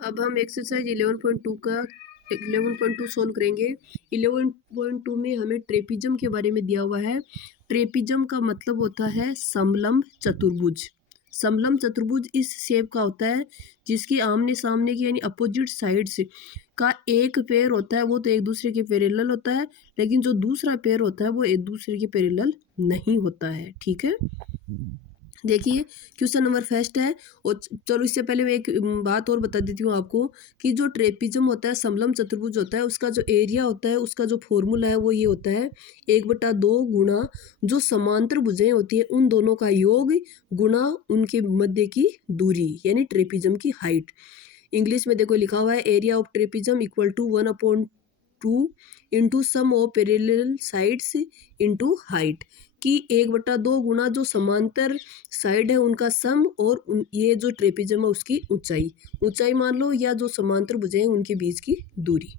अब हम एक्सरसाइज 11.2 का 11.2 सोल्व करेंगे। 11.2 में हमें ट्रेपिज्म के बारे में दिया हुआ है। ट्रेपिज्म का मतलब होता है समलंब चतुर्भुज। समलंब चतुर्भुज इस शेप का होता है जिसकी आमने सामने की यानी अपोजिट साइड्स का एक पेयर होता है वो तो एक दूसरे के पैरेलल होता है, लेकिन जो दूसरा पेयर होता है वो एक दूसरे के पैरेलल नहीं होता है। ठीक है, देखिए क्वेश्चन नंबर फर्स्ट है। और चलो इससे पहले मैं एक बात और बता देती हूँ आपको कि जो ट्रेपिज्म होता है, समलंब चतुर्भुज होता है, उसका जो एरिया होता है, उसका जो फॉर्मूला है वो ये होता है 1/2 गुणा जो समांतर भुजाएं होती है उन दोनों का योग गुणा उनके मध्य की दूरी यानी ट्रेपिज्म की हाइट। इंग्लिश में देखो लिखा हुआ है area of trapezium equal to 1/2 into sum of parallel sides into height, कि 1/2 गुणा जो समांतर साइड है उनका सम और ये जो ट्रेपिज्म है उसकी ऊंचाई मान लो, या जो समांतर भुजाएं हैं उनके बीच की दूरी।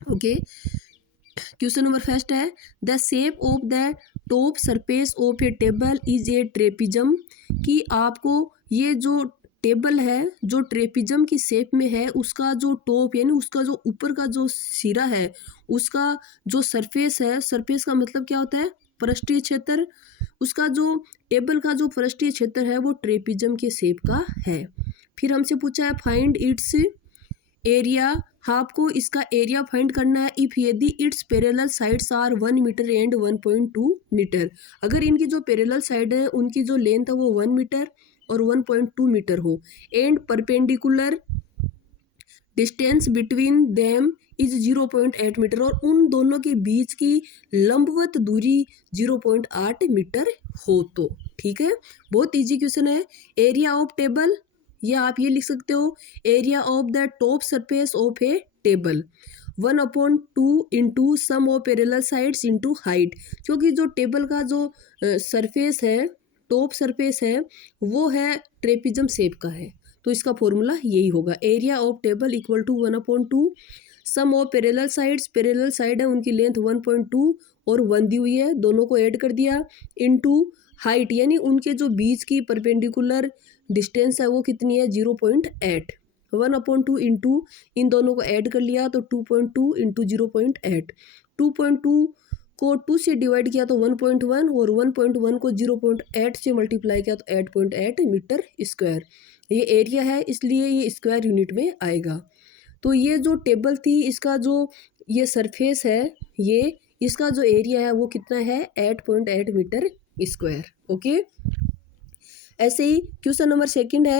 ओके, क्वेश्चन नंबर फर्स्ट है the shape of the top surface of a table is a trapezium, कि आपको ये जो टेबल है जो ट्रेपिज्म की शेप में है उसका जो टॉप यानी उसका जो ऊपर का जो सिरा है उसका जो सरफेस है, सरफेस का मतलब क्या होता है पृष्ठीय क्षेत्र, उसका जो टेबल का जो पृष्ठीय क्षेत्र है वो ट्रेपिज्म के शेप का है। फिर हमसे पूछा है फाइंड इट्स एरिया, आपको इसका एरिया फाइंड करना है इफ यदि its parallel sides are 1 metre and 1.2 metre, अगर इनकी जो पैरेलल साइड है उनकी जो लेंथ है वो 1 मीटर और 1.2 मीटर हो, and perpendicular distance between them is 0.8 metre, और उन दोनों के बीच की लंबवत दूरी 0.8 मीटर हो तो। ठीक है, बहुत इजी क्वेश्चन है। एरिया ऑफ टेबल, या आप ये लिख सकते हो area of the top surface of a table 1/2 into sum of parallel sides into height, क्योंकि जो टेबल का जो सरफेस है टॉप सरफेस है वो है ट्रेपिज्म शेप का है, तो इसका फॉर्मूला यही होगा area of table equal to 1/2 sum of parallel sides, parallel side है उनकी लेंथ 1.2 और 1 दी हुई है, दोनों को ऐड कर दिया, इनटू हाइट यानी उनके जो बीच की परपेंडिकुलर डिस्टेंस है वो कितनी है 0.8, 1/2 इंटू इन दोनों को ऐड कर लिया तो 2.2 इंटू 0.8, 2.2 को 2 से डिवाइड किया तो 1.1 और 1.1 को 0.8 से मल्टीप्लाई किया तो 8.8 मीटर स्क्वायर, ये एरिया है इसलिए ये स्क्वायर यूनिट में आएगा। तो ये जो टेबल थी इसका जो ये सरफेस है ये इसका जो एरिया है वो कितना है 8.8 मीटर स्क्वायर। ओके, ऐसे ही क्वेश्चन नंबर सेकंड है